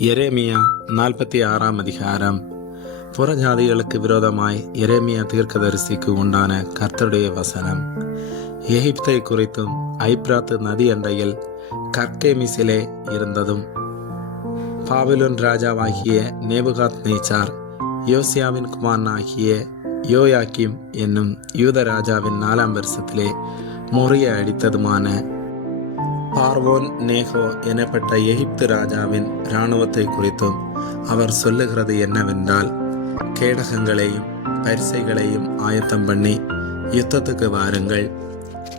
எரேமியா 46 அதிகாரம். புறஜாதிகளுக்கு விரோதமாய் எரேமியா தீர்க்கதரிசிக்கு உண்டான கர்த்தருடைய வசனம். எகிப்தை குறித்தும் ஐப்ராத்து நதி அண்டையில் கர்கேமிசிலே இருந்ததும் பாபிலோன் ராஜாவாகிய நேபுகாத் நேச்சார் யோசியாவின் குமாரனாகிய யோயாக்கிம் என்னும் யூத ராஜாவின் 4ஆம் வருஷத்திலே முறிய அடித்ததுமான பார்வோன் நேகோ எனப்பட்ட எகிப்து ராஜாவின் இராணுவத்தை குறித்தும் அவர் சொல்லுகிறது என்னவென்றால், கேடகங்களையும் பரிசைகளையும் ஆயத்தம் பண்ணி யுத்தத்துக்கு வாருங்கள்.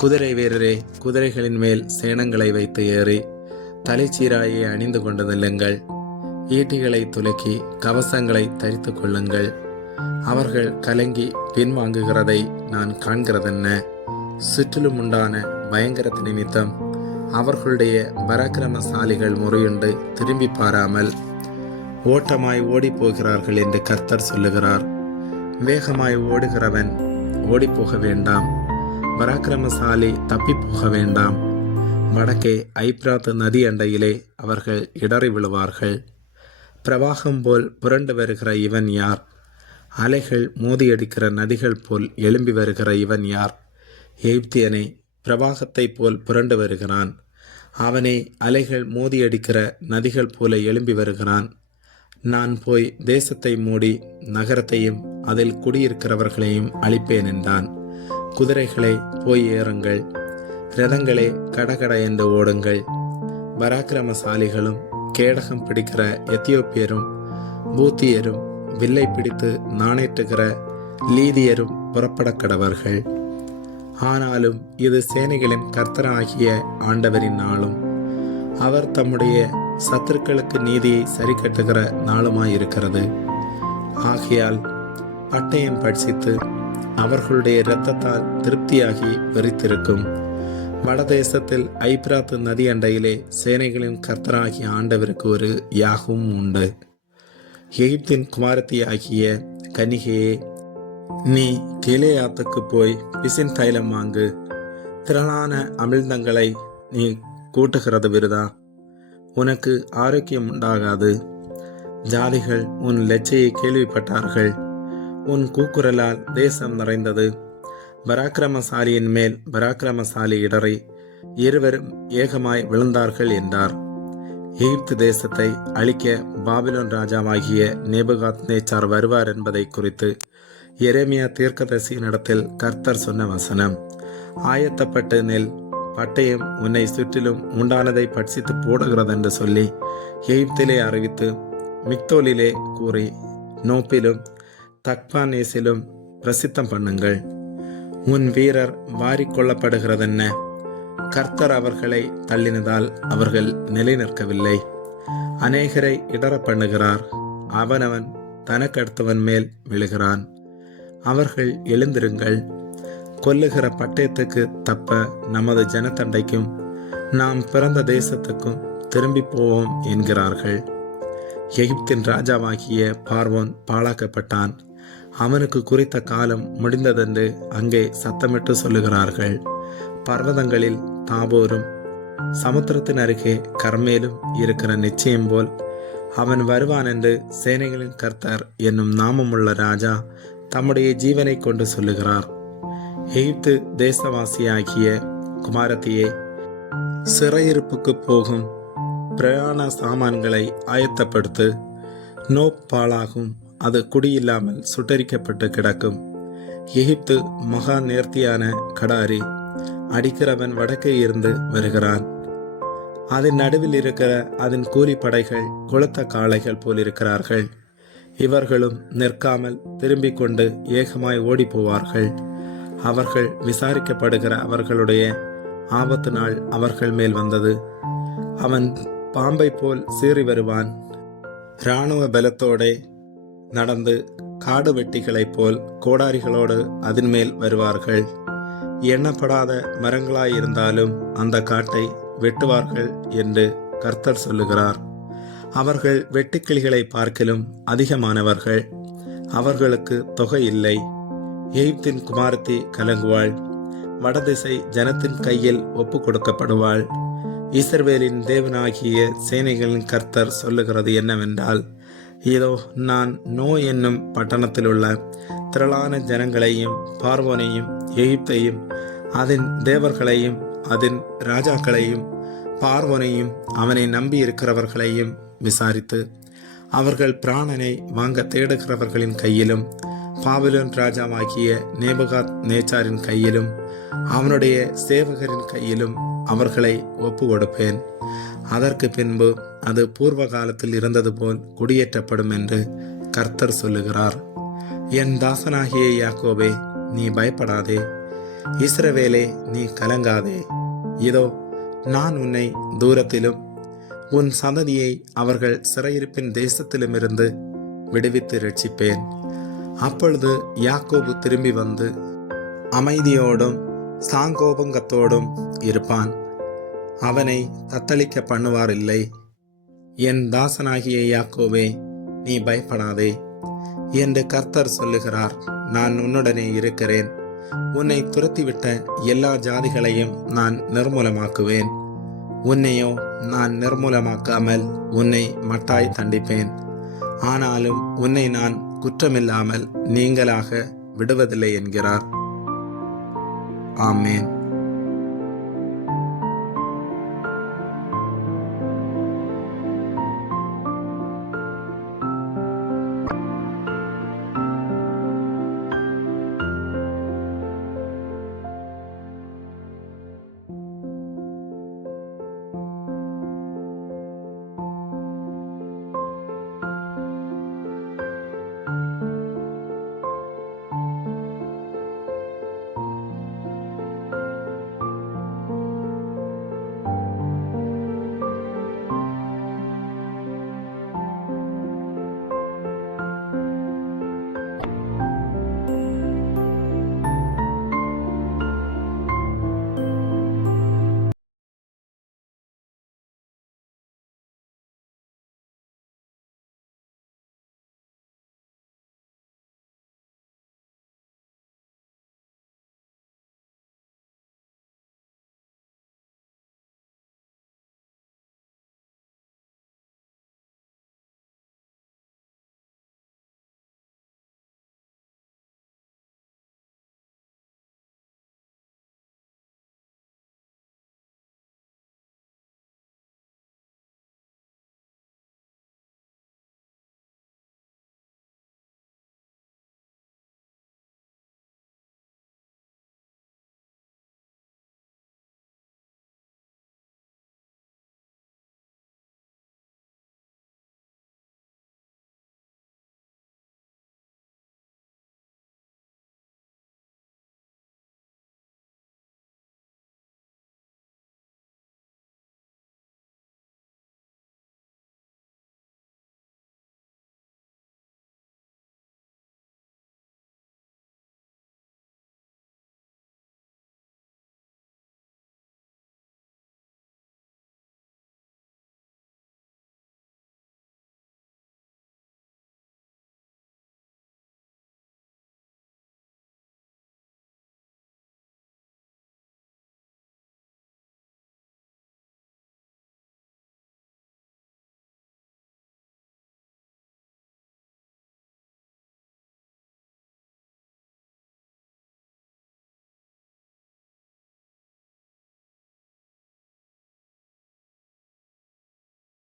குதிரை வீரரே, குதிரைகளின் மேல் சேணங்களை வைத்து ஏறி தலைச்சீராயை அணிந்து கொண்டு நில்லுங்கள். ஈட்டிகளை துலக்கி கவசங்களை தரித்து கொள்ளுங்கள். அவர்கள் கலங்கி பின்வாங்குகிறதை நான் காண்கிறதென்ன? சுற்றிலும் உண்டான பயங்கரத்து நிமித்தம் அவர்களுடைய பராக்கிரமசாலிகள் முறையுண்டு திரும்பி பாராமல் ஓட்டமாய் ஓடி போகிறார்கள் என்று கர்த்தர் சொல்லுகிறார். வேகமாய் ஓடுகிறவன் ஓடிப்போக வேண்டாம், பராக்கிரமசாலி தப்பி போக வேண்டாம். வடக்கே ஐப்ராத்து நதி அண்டையிலே அவர்கள் இடறி விழுவார்கள். பிரவாகம் போல் புரண்டு வருகிற இவன் யார்? அலைகள் மோதியடிக்கிற நதிகள் போல் எழும்பி வருகிற இவன் யார்? எகிப்தியனே, பிரவாகத்தை போல் புரண்டு வருகிறான். அவனே அலைகள் மோதியடிக்கிற நதிகள் போல எழும்பி வருகிறான். நான் போய் தேசத்தை மூடி நகரத்தையும் அதில் குடியிருக்கிறவர்களையும் அழிப்பேன் என்றான். குதிரைகளை போய் ஏறுங்கள், இரதங்களே கடகட என்று ஓடுங்கள். பராக்கிரமசாலிகளும் கேடகம் பிடிக்கிற எத்தியோப்பியரும் பூத்தியரும் வில்லை பிடித்து நாணேற்றுகிற லீதியரும் புறப்பட கடவர்கள். ஆனாலும் இது சேனைகளின் கர்த்தராகிய ஆண்டவரின் நாளும் அவர் தம்முடைய சத்துருக்களுக்கு நீதியை சரி கட்டுகிற நாளுமாயிருக்கிறது. ஆகையால் பட்டயம் பட்சித்து அவர்களுடைய இரத்தத்தால் திருப்தியாகி வெறித்திருக்கும். வடதேசத்தில் ஐப்ராத்து நதி அண்டையிலே சேனைகளின் கர்த்தராகிய ஆண்டவருக்கு ஒரு யாகும் உண்டு. எகிப்தின் குமாரத்தியாகிய கன்னிகையே, நீ கிலேயாத்துக்கு போய் பிசின் தைலம் வாங்கு. திரளான அமிழ்தங்களை நீ கூட்டுகிறது விருதா, உனக்கு ஆரோக்கியம் உண்டாகாது. ஜாதிகள் உன் லெச்சையை கேள்விப்பட்டார்கள். உன் கூக்குரலால் தேசம் நிறைந்தது. பராக்கிரமசாலியின் மேல் பராக்கிரமசாலி இடறி இருவரும் ஏகமாய் விழுந்தார்கள் என்றார். எகிப்து தேசத்தை அழிக்க பாபிலோன் ராஜாவாகிய நேபுகாத் நேச்சார் வருவார் என்பதை குறித்து எரேமியா தீர்க்கதரிசியினிடத்தில் கர்த்தர் சொன்ன வசனம். ஆயத்தப்பட்டு நெல், பட்டயம் உன்னை சுற்றிலும் உண்டானதை பட்சித்து போடுகிறதென்று சொல்லி எகிப்திலே அறிவித்து மிக்தோலிலே கூறி நோப்பிலும் தக்பானேசிலும் பிரசித்தம் பண்ணுங்கள். உன் வீரர் வாரிக்கொள்ளப்படுகிறதென்ன? கர்த்தர் அவர்களை தள்ளினதால் அவர்கள் நிலை நிற்கவில்லை. அநேகரை இடற பண்ணுகிறார். அவனவன் தனக்கடுத்தவன் மேல் விழுகிறான். அவர்கள் எழுந்திருங்கள், கொல்லுகிற பட்டயத்துக்கு தப்ப நமது ஜனத்தண்டைக்கும் நாம் பிறந்த தேசத்துக்கும் திரும்பி போவோம் என்கிறார்கள். எகிப்தின் ராஜாவாகிய பார்வோன் பாழாக்கப்பட்டான். அவனுக்கு குறித்த காலம் முடிந்ததென்று அங்கே சத்தமிட்டு சொல்லுகிறார்கள். பர்வதங்களில் தாபோரும் சமுத்திரத்தின் அருகே கர்மேலும் இருக்கிற நிச்சயம் போல் அவன் வருவான் என்று சேனைகளின் கர்த்தர் என்னும் நாமமுள்ள ராஜா தம்முடைய ஜீவனை கொண்டு சொல்லுகிறார். எகிப்து தேசவாசியாகிய குமாரத்தியே, சிறையிருப்புக்கு போகும் பிரயாண சாமான்களை ஆயத்தப்படுத்து. நோப் பாழாகும், அது குடியில்லாமல் சுட்டரிக்கப்பட்டு கிடக்கும். எகிப்து மகா நேர்த்தியான கடாரி, அடிக்கிறவன் வடக்கே இருந்து வருகிறான். அதன் நடுவில் இருக்கிற அதன் கூலிப்படைகள் கொளுத்த காளைகள் போல் இருக்கிறார்கள். இவர்களும் நிற்காமல் திரும்பிக் கொண்டு ஏகமாய் ஓடி போவார்கள். அவர்கள் விசாரிக்கப்படுகிற அவர்களுடைய ஆபத்து நாள் அவர்கள் மேல் வந்தது. அவன் பாம்பை போல் சீறி வருவான். இராணுவ பலத்தோடே நடந்து காடு வெட்டிகளைப் போல் கோடாரிகளோடு அதன் மேல் வருவார்கள். எண்ணப்படாத மரங்களாயிருந்தாலும் அந்த காட்டை வெட்டுவார்கள் என்று கர்த்தர் சொல்லுகிறார். அவர்கள் வெட்டுக்கிளிகளை பார்க்கிலும் அதிகமானவர்கள். அவர்களுக்கு தொகை இல்லை. எகிப்தின் குமாரத்தி கலங்குவாள். வடதிசை ஜனத்தின் கையில் ஒப்பு கொடுக்கப்படுவாள். இஸ்ரவேலின் தேவனாகிய சேனைகளின் கர்த்தர் சொல்லுகிறது என்னவென்றால், இதோ நான் நோ என்னும் பட்டணத்தில் உள்ள திரளான ஜனங்களையும் பார்வோனையும் எகிப்தையும் அதன் தேவர்களையும் அதன் ராஜாக்களையும் பார்வோனையும் அவனை நம்பி இருக்கிறவர்களையும் விசாரித்து அவர்கள் பிராணனை வாங்க தேடுகிறவர்களின் கையிலும் பாபிலோன் ராஜாவாகிய நேபுகாத் நேச்சாரின் கையிலும் அவனுடைய சேவகரின் கையிலும் அவர்களை ஒப்பு கொடுப்பேன். அதற்கு பின்பு அது பூர்வ காலத்தில் இருந்தது போல் குடியேற்றப்படும் என்று கர்த்தர் சொல்லுகிறார். என் தாசனாகிய யாக்கோபே, நீ பயப்படாதே. இஸ்ரவேலே, நீ கலங்காதே. இதோ நான் உன்னை தூரத்திலும் உன் சந்ததியை அவர்கள் சிறையிருப்பின் தேசத்திலுமிருந்து விடுவித்து ரட்சிப்பேன். அப்பொழுது யாக்கோபு திரும்பி வந்து அமைதியோடும் சாங்கோபங்கத்தோடும் இருப்பான். அவனை தத்தளிக்க பண்ணுவாரில்லை. என் தாசனாகிய யாக்கோபே, நீ பயப்படாதே என்று கர்த்தர் சொல்லுகிறார். நான் உன்னுடனே இருக்கிறேன். உன்னை துரத்திவிட்ட எல்லா ஜாதிகளையும் நான் நிர்மூலமாக்குவேன். உன்னையோ நான் நிர்மூலமாக்காமல் உன்னை மட்டாய் தண்டிப்பேன். ஆனாலும் உன்னை நான் குற்றமில்லாமல் நீங்களாக விடுவதில்லை என்கிறார். ஆமேன்.